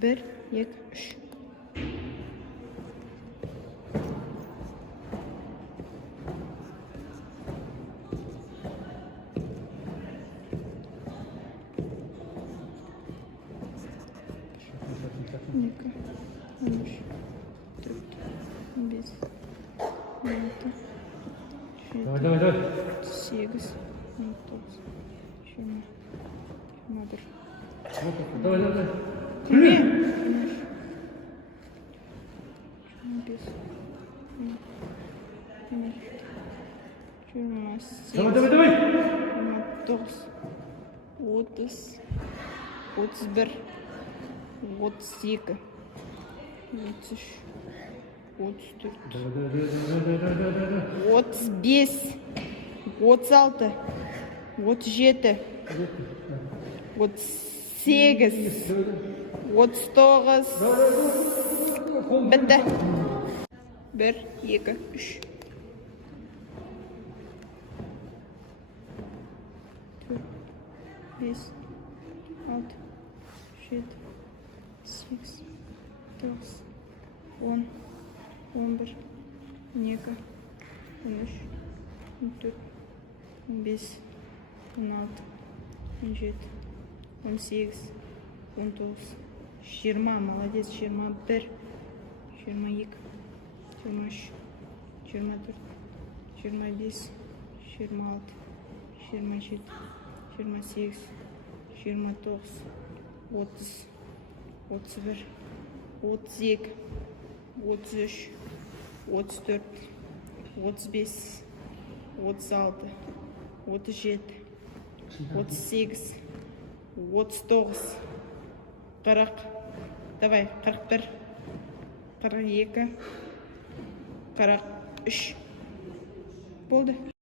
1, 2, 3. Екі, 13, 4, 5, 6, 7, Давай, давай, давай. 8, 9, 20, 21. Давай, давай. Кірме. 25, Давай, давай, давай. 29, 30, 31, 32, 33, 34, Давай, давай, давай, давай, давай, давай. 35, 36, 37, 38, 39. Bitti. 1, 2, 3. 4, 5, 6, 7, 8, 9, 10, 11, 12, 13, 14, 15, 16, 17, 18, 19, 20, молодец, 21, 22, 23, 24, 25, 26, 27, 28, 29, 30, 31, 32, 33, 34, 35, 36, 37, 38, 39, 40. Давай, 41, 42, 43. Болды.